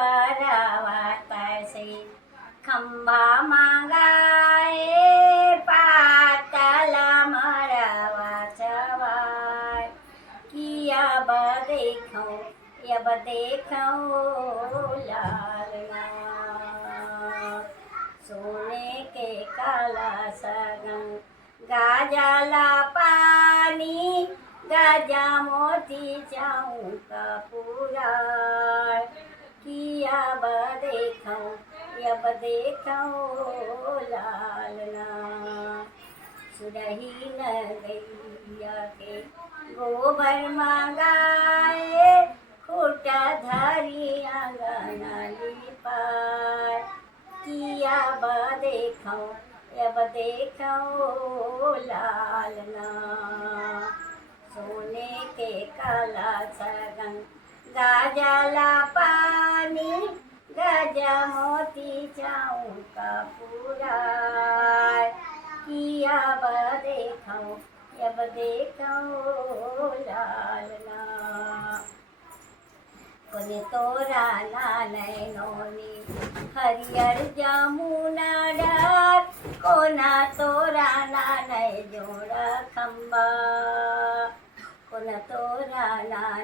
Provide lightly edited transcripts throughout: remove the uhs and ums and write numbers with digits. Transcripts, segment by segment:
परावातासे खंबा मांगाए पाताला मरावा चवाय कि अब देखो लालना सोने के काला सगन गाजाला पानी गाजा मोती जाऊं का पूरा कि अब देखो लालना सुरही न गैया के गोबर मांगाए खूटा धारी आंगन लिपाए कि अब देखो लालना सोने के काला सगन गाजला पानी गजा मोती जाऊं का पूरा कि अब देखो लालना कोने तोरा नैनोनी हरियर जमुना डार कोना तोरा नानै जोड़ा खंबा कोना तोरा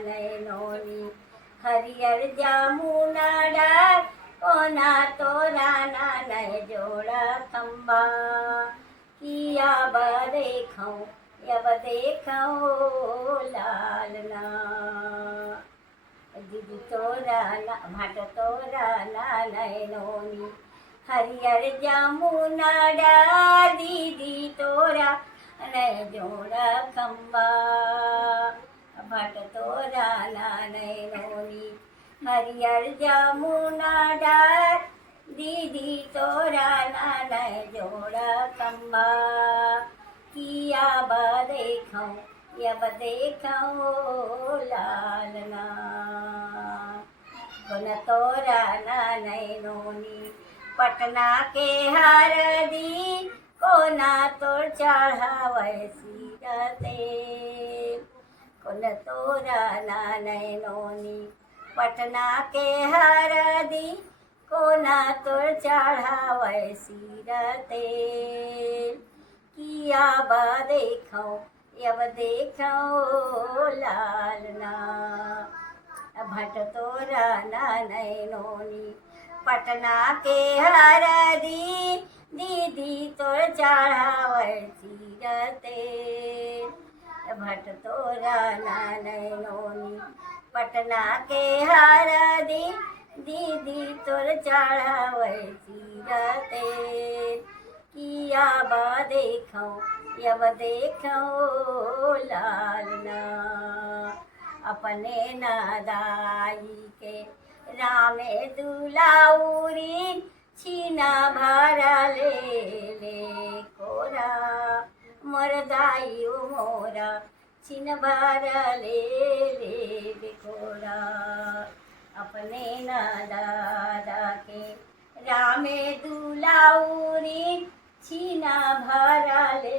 नैनोनी हरियर जमुना डार कोना तोरा नानै जोड़ा खंबा कि अब देखो लालना दीदी तोरा भाट तोरा नैनोनी हरियर जमुना डार दीदी तोरा नै जोड़ा खंबा भाट तोरा नैनोनी हरियर जमुना डार दीदी तोरा नै जोड़ा खंबा कि अब देखो लालना कोन तोरा नैनोनी पटना के हरदी कोना तोर चढ़ावे सिरते कोन तोरा नैनोनी पटना के हरदी कोना तोर चढ़ावे सिरते कि अब देखो लालना भट तोरा नैनोनी पटना के हरदी दीदी तोर चढ़ावे सिरते भट तोरा नैनोनी पटना के हरदी दीदी तोर चढ़ावे सिरते कि अब देखो लालना अपने नादाई के रामे दुलाउरी छीना भरा ले कोरा मरदाई मोरा छीन भरा ले कोरा अपने नादा के रामे दुलाउरी छीना भरा ले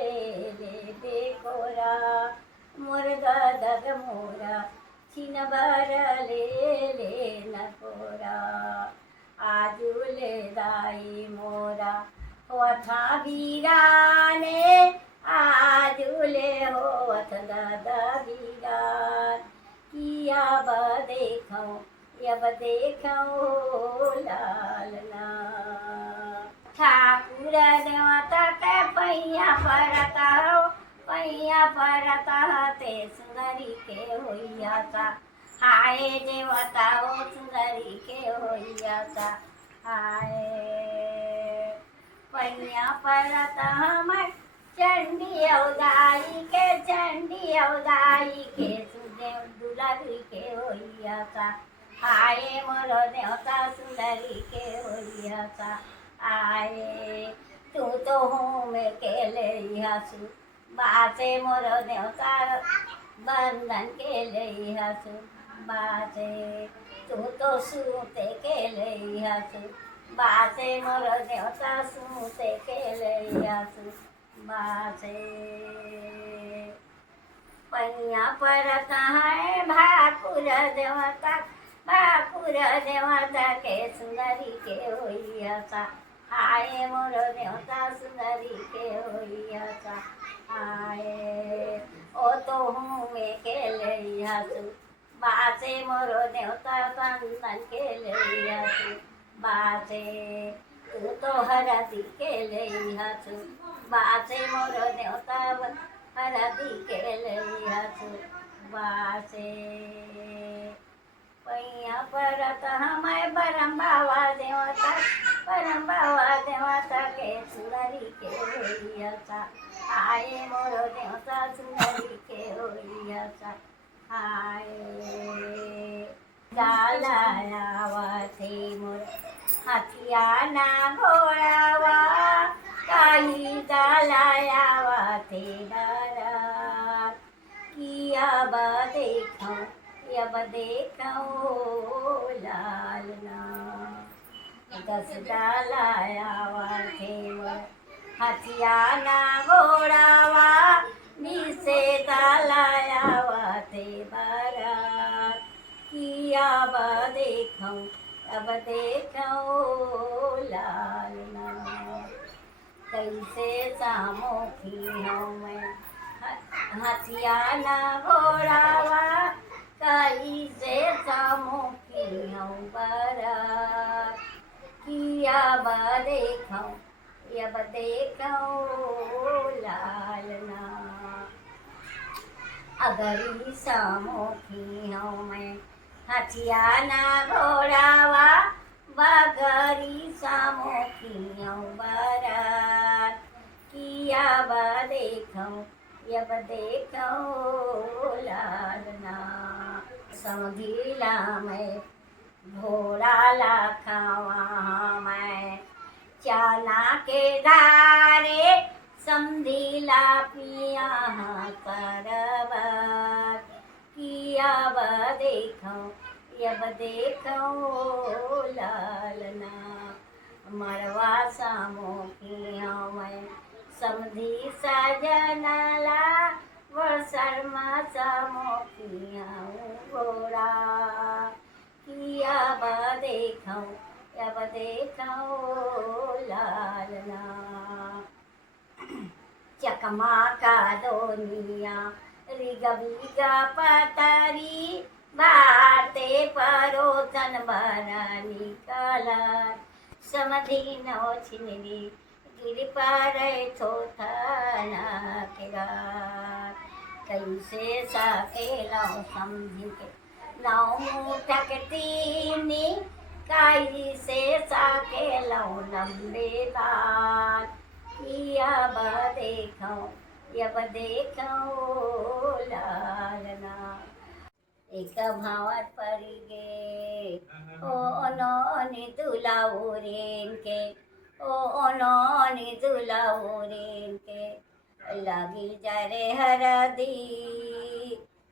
बेकोरा मोर गदग मोरा छीन भरा ले नकोरा आजुले दाई मोरा होथा वीराने आजुले होथ दादा वीरान कि अब देखो लालना ठाकुर देवता के पैया पड़ता ते सुंदरी के होइया का हाय देवता ओ सुंदरी के होइया का हाय पैया पड़ता हमर चंडी अवदाई के सुदेव दुलारी के होइया का हाय मोर देवता सुंदरी के होइया का आए तू तो हूँ मैं के ले हसू बासे मोर देवता बंधन के ले हसू बासे तू तो सूते के ले हसू बासे मोर देवता सूते के ले हसू बासे पैया पड़ता है भाकुर देवता बाकुर देवाचा के सुंदरी के होईयाचा हाय मोर देवता सुंदरी के होईयाचा हाय ओ तो हूँ मैं के लैयासु बासे मोर देवता संतन के लैयासु बासे तू तो हरदी के लैयासु बासे मोर देवता हरदी के लैयासु बासे पैया परत हमें परम बाबा देवता के सुंदरी के होइयाचा आए मोर देवता सुंदरी के होइयाचा आए जालायावा थे मोर हाथिया ना घोड़ावा काही जालायावा थे दारा किया बा देखो अब देखो लालना दस डालायावा थे हथियाना घोड़ावा नीचे डालायावा थे बारात किया अब देखो लालना कैसे सामोखी हूँ मैं हथियाना घोड़ावा कई से सामोखी हूँ बारात किया अब देखो लालना अगर सामोखी हूँ मैं हथियाना घोड़ावा बगरी सामोखी हूँ बारात किया अब देखो लालना समझीला मैं घोड़ा लाखावा मैं चाना के धारे समझीला पिया करबार किया अब देखो लालना मरवा सामोखी हूँ मैं समधी सजनला शर्मा सामोखी हूँ घोड़ा किया अब देखो लालना चकमा का दोनिया रिग बिगा पतारी बाते परोतन बनानी कला समधी नौ छिनरी गिर पारे थोथाना के गार कैसे साके लाओ समझी के लाऊं टकतीनी कैसे साके लाओ लंबे बार किया अब देखो लालना एक भावात परी गे ओ नोनी दुलाउरेन के ओ नोनी दुलाउरेन के लगी जरे हरदी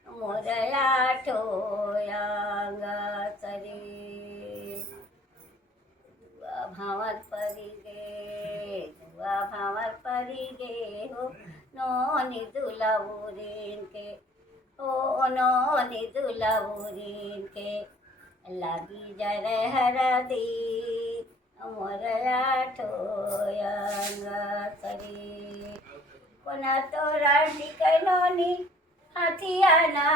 मोरया ठोयांगा सरी भावात परी गे हो नोनी दुलाउरेन के ओ नोनी दुलाउरेन के लगी जरे हरदी मोरया ठोयांगा सरी कोणा तोरा ठिकाणोनी हाथियाना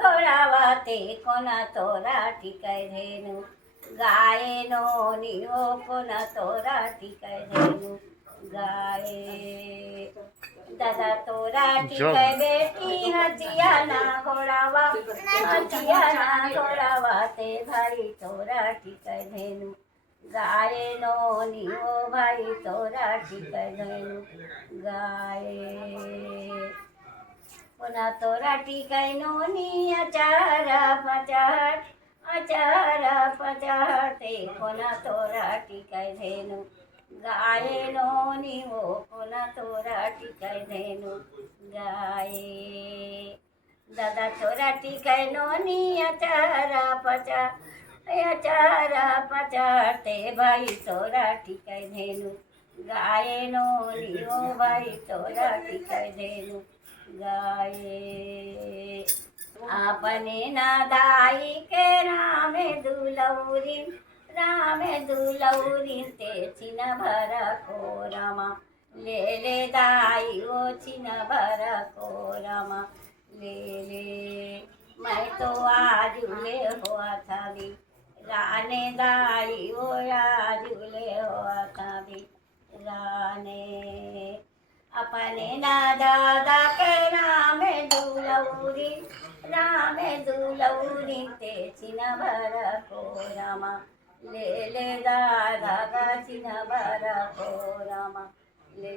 घोडावा ते कोणा तोरा ठिकाय धेनु गाये नोनी हो कोणा तोरा ठिकाय धेनु गाये दादा तोरा ठिकाय बेटी हाथियाना घोडावा ते भाई तोरा ठिकाय धेनु गाये नोनी हो भाई तोरा ठिकाय धेनु गाये पुन्हा तोरा ठिकाय नोनी आचार पचाटे पुन्हा तोरा ठिकाय धेनु गाये नोनी हो पुन्हा तोरा ठिकाय धेनु गाये दादा तोरा ठिकाय नोनी आचार पचाटे भाई तोरा ठिकाय धेनु गाये नोनी हो भाई तोरा ठिकाय धेनु गाये आपने नादाई के रामे दुलौरी ते चिन भर को रमा ले दाई ओ चिन भर को रमा ले मैं तो आजुले हुआ था भी राने दाई ओ आजुले हुआ था भी राने अपने ना दादा के रामे दुलौरी ते चिन भर को रमा ले दादा का चिन भर को रमा ले